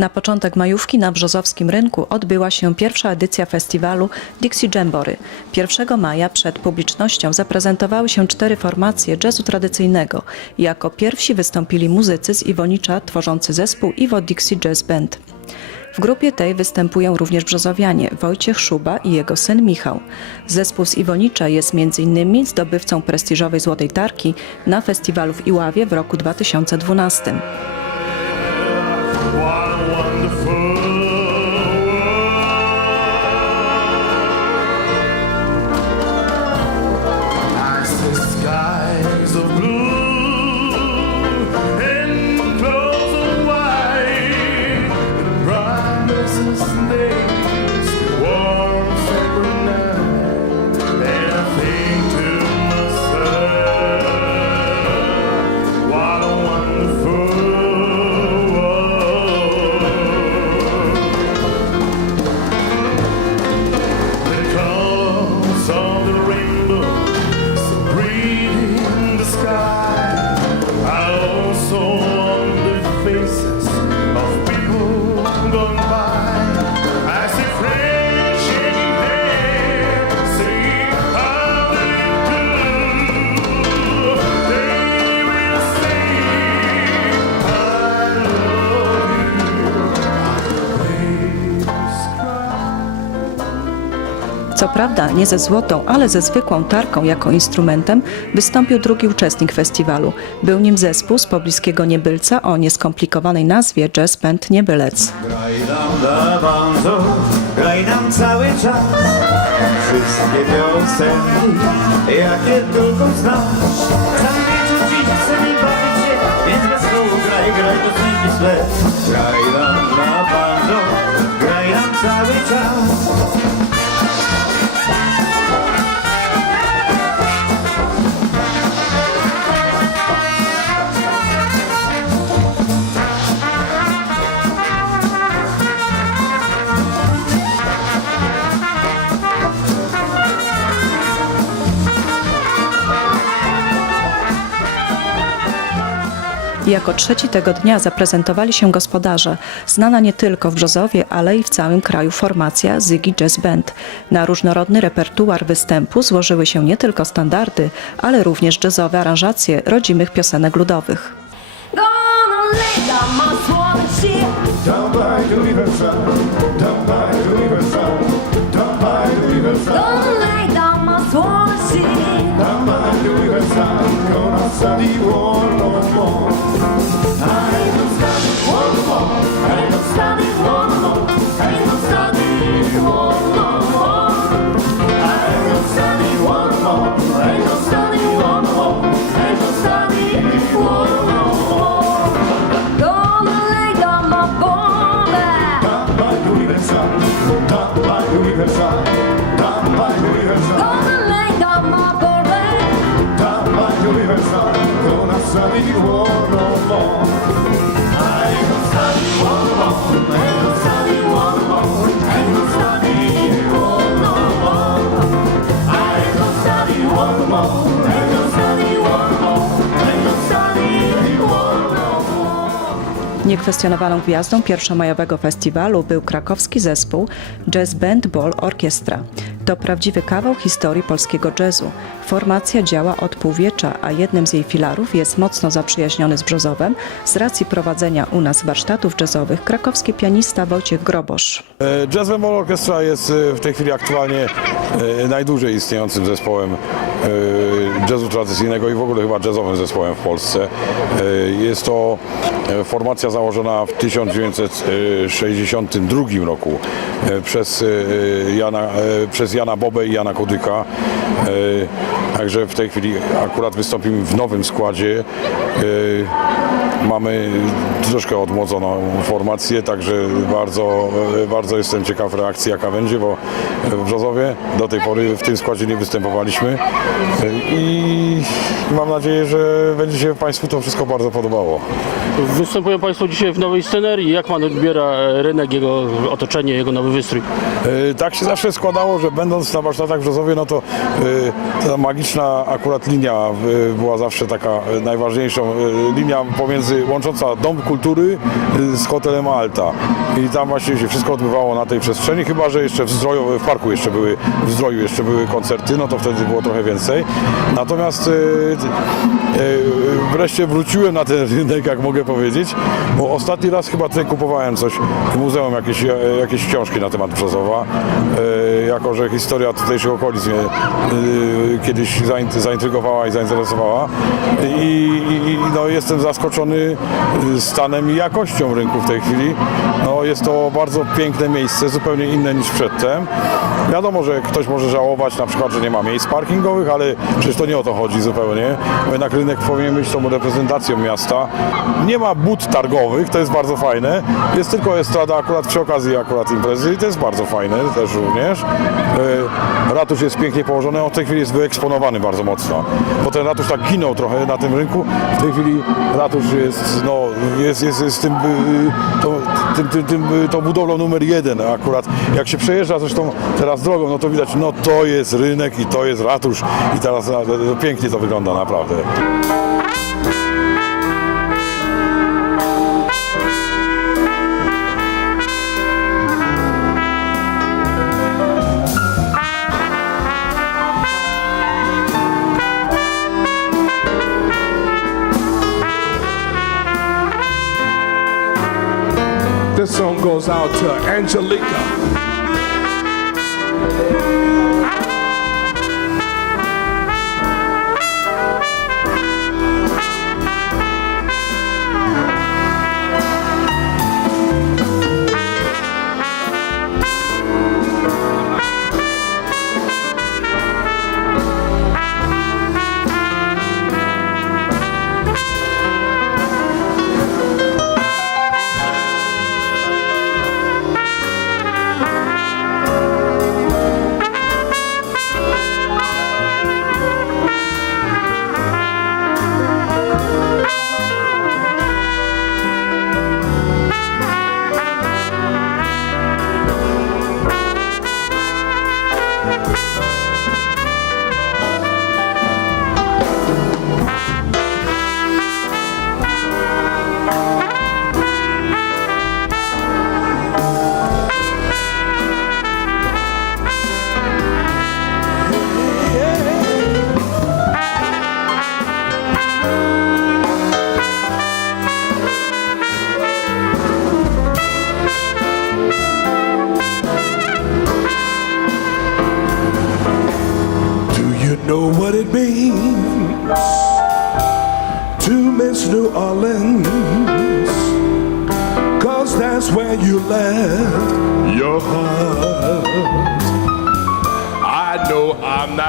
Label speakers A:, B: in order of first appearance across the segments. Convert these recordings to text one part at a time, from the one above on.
A: Na początek majówki na Brzozowskim Rynku odbyła się pierwsza edycja festiwalu Dixie Jambory. 1 maja przed publicznością zaprezentowały się cztery formacje jazzu tradycyjnego. Jako pierwsi wystąpili muzycy z Iwonicza tworzący zespół Iwo Dixie Jazz Band. W grupie tej występują również brzozowianie Wojciech Szuba i jego syn Michał. Zespół z Iwonicza jest m.in. zdobywcą prestiżowej Złotej Tarki na festiwalu w Iławie w roku 2012.
B: wonderful.
A: Co prawda nie ze złotą, ale ze zwykłą tarką jako instrumentem wystąpił drugi uczestnik festiwalu. Był nim zespół z pobliskiego Niebylca o nieskomplikowanej nazwie Jazz Band Niebylec.
C: Graj nam na banjo, graj nam cały czas. Wszystkie piosenki, jakie tylko znasz. Cały wieczór dziś chcemy bawić się, więc wesoło graj, graj do dźwięki swe Graj nam na banjo, graj nam cały czas
A: Jako trzeci tego dnia zaprezentowali się gospodarze, znana nie tylko w Brzozowie, ale i w całym kraju formacja Zygi Jazz Band. Na różnorodny repertuar występu złożyły się nie tylko standardy, ale również jazzowe aranżacje rodzimych piosenek ludowych.
D: Gonna
A: Niekwestionowaną gwiazdą pierwszomajowego festiwalu był krakowski zespół Jazz Band Ball Orkiestra. To prawdziwy kawał historii polskiego jazzu. Formacja działa od półwiecza, a jednym z jej filarów jest mocno zaprzyjaźniony z Brzozowem z racji prowadzenia u nas warsztatów jazzowych krakowski pianista Wojciech Grobosz.
E: E, Jazz Ball Orchestra jest e, w tej chwili aktualnie e, najdłużej istniejącym zespołem jazzu tradycyjnego i w ogóle chyba jazzowym zespołem w Polsce. Jest to formacja założona w 1962 roku przez Jana, przez Jana Bobę i Jana Kodyka. E, Także w tej chwili akurat wystąpimy w nowym składzie. E, Mamy troszkę odmłodzoną formację, także bardzo, bardzo jestem ciekaw reakcji jaka będzie, bo w Brzozowie do tej pory w tym składzie nie występowaliśmy i mam nadzieję, że będzie się Państwu to wszystko bardzo podobało.
F: Występują Państwo dzisiaj w nowej scenerii. Jak Pan odbiera rynek, jego otoczenie, jego nowy wystrój?
E: E, Tak się zawsze składało, że będąc na warsztatach w Brzozowie, no to y, ta magiczna akurat linia była zawsze taka najważniejszą. Linia pomiędzy, łącząca Dom Kultury z hotelem Alta. I tam właśnie się wszystko odbywało na tej przestrzeni, chyba że jeszcze w Zdroju, w parku jeszcze były, w Zdroju jeszcze były koncerty, no to wtedy było trochę więcej. Natomiast y, wreszcie wróciłem na ten rynek, jak mogę powiedzieć, bo ostatni raz chyba tutaj kupowałem coś w muzeum, jakieś, e, jakieś książki na temat Brzozowa, e, jako że historia tutejszych okolic mnie e, kiedyś zain- zaintrygowała i zainteresowała i, i no, jestem zaskoczony stanem i jakością rynku w tej chwili. No, jest to bardzo piękne miejsce, zupełnie inne niż przedtem. Wiadomo, że ktoś może żałować na przykład, że nie ma miejsc parkingowych, ale przecież to nie o to chodzi zupełnie. Bo jednak rynek powinien być tą reprezentacją miasta. Nie ma but targowych, to jest bardzo fajne. Jest tylko estrada akurat przy okazji akurat imprezy i to jest bardzo fajne też również. E, Ratusz jest pięknie położony, on w tej chwili jest wyeksponowany bardzo mocno. Bo ten ratusz tak ginął trochę na tym rynku. W tej chwili ratusz jest, no, jest, jest, jest tym, y, to, tym, tym, tym, y, tą budowlą numer jeden akurat. Jak się przejeżdża zresztą teraz drogą, no to widać, no to jest rynek i to jest ratusz i teraz no, pięknie to wygląda
C: This song goes out to Angelica.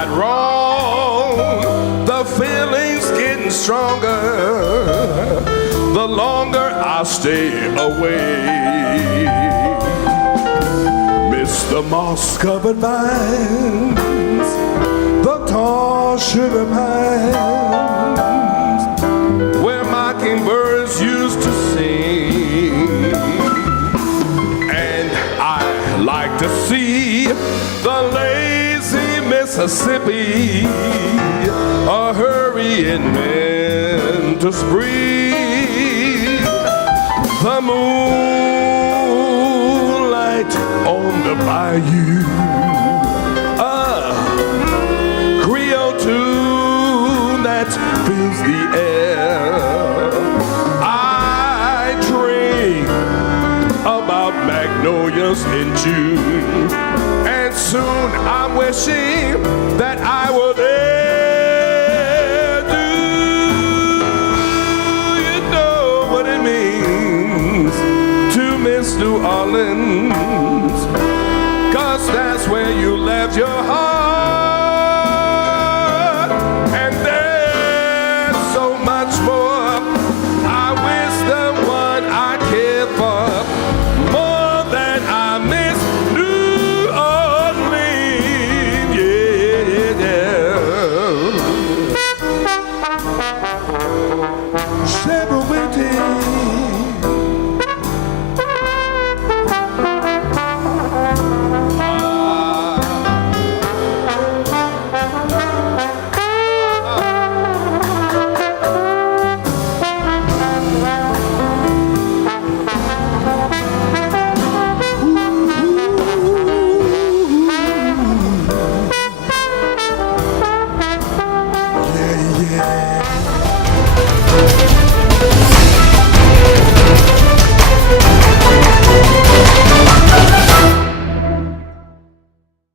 C: I'm wrong. The feeling's getting stronger the longer I stay away. Miss the moss covered vines, the tall sugar pines, Mississippi a hurrying men to spree. The moonlight on the bayou. About magnolias in June. And soon I'm wishing that I were there. Do you know what it means to miss New Orleans? Cause that's where you left your heart. ще робити.